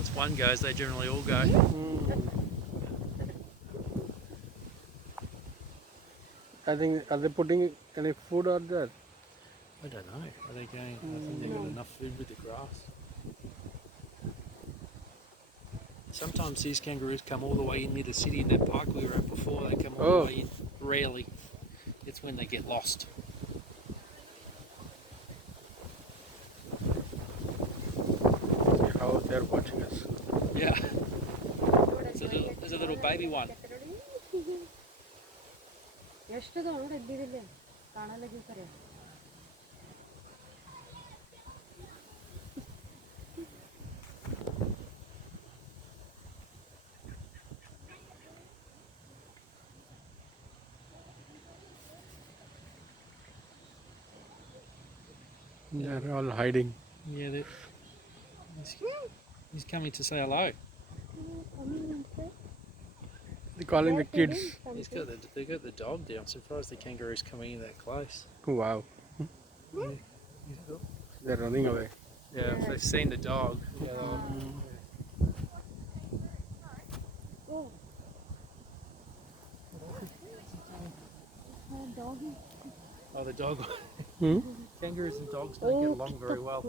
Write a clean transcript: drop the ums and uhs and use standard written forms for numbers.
Once one goes, they generally all go. I think, are they putting any food out there? I don't know. Are they going? I think they've got enough food with the grass. Sometimes these kangaroos come all the way in near the city in that park we were at before. They come all the way in. Rarely. It's when they get lost. How they're watching us. Yeah. There's a little baby one. They're all hiding. Yeah, he's coming to say hello. They're calling the kids. They got the dog there. I'm surprised the kangaroo's coming in that close. Wow. Yeah, They're running away. yeah, if they've seen the dog. Yeah, oh, the dog. Kangaroos and dogs don't get along very well.